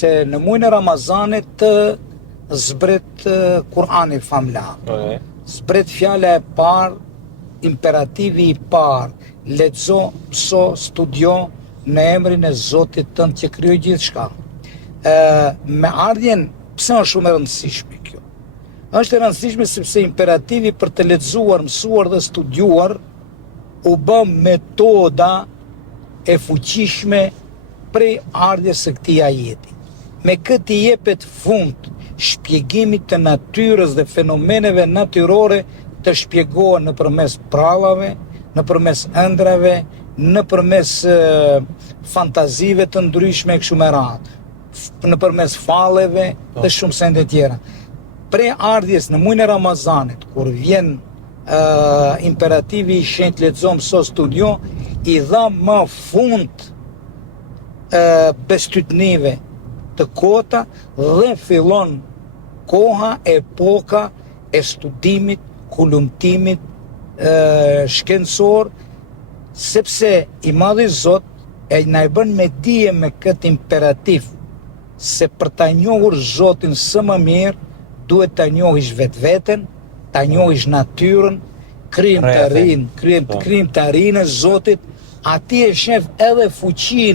se në muajin e Ramazanit të zbret Kur'ani famlar. Zbret fjala e parë, imperativi i parë, lexo, mëso, studio në emrin e Zotit tënd që krijoi gjithçka. Me ardhjen, pse është shumë e rëndësishme kjo? Është e rëndësishme sepse imperativi për të lexuar, mësuar dhe studiuar u bë metoda e fuqishme prej ardhjes së këtij ajeti. Me këtë i jepet fund shpjegimit të natyrës dhe fenomeneve natyrore të shpjegohen nëpërmes prallave, nëpërmes ëndrave, nëpërmes fantazive të ndryshme kështu me radhë, nëpërmes falleve dhe shumë sende tjera. Prej ardhjes në muajin e Ramazanit, kur vjen imperativi i shenjtë lexo, mëso, studio, i dha më fund bestytnive të kota dhe fillon koha, epoka e studimit, kulumtimit shkencor, sepse i Madhi Zot na e bën me dije me këtë imperativ se për ta njohur Zotin së më mirë duhet ta njohish vetveten, ta njohish natyrën, krijimtarinë e Zotit, atij e shef edhe fuqinë